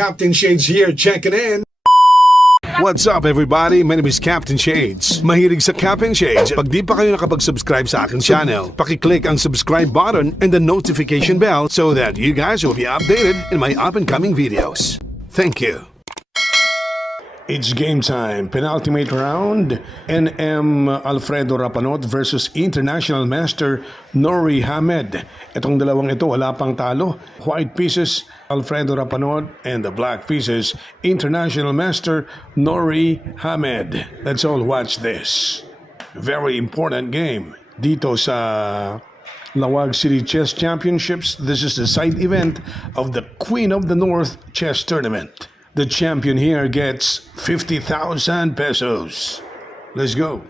Captain Shades here, checking in. What's up everybody? My name is Captain Shades. Mahilig sa Captain Shades. Pag di pa kayo nakapag-subscribe sa akin channel, pakiclick ang subscribe button and the notification bell so that you guys will be updated in my up-and-coming videos. Thank you. It's game time. Penultimate round. NM Alfredo Rapanot versus International Master Nori Hamed. Itong dalawang ito wala pang talo. White pieces Alfredo Rapanot and the black pieces International Master Nori Hamed. Let's all watch this. Very important game dito sa Lawag City Chess Championships. This is the side event of the Queen of the North Chess Tournament. The champion here gets 50,000 pesos. Let's go.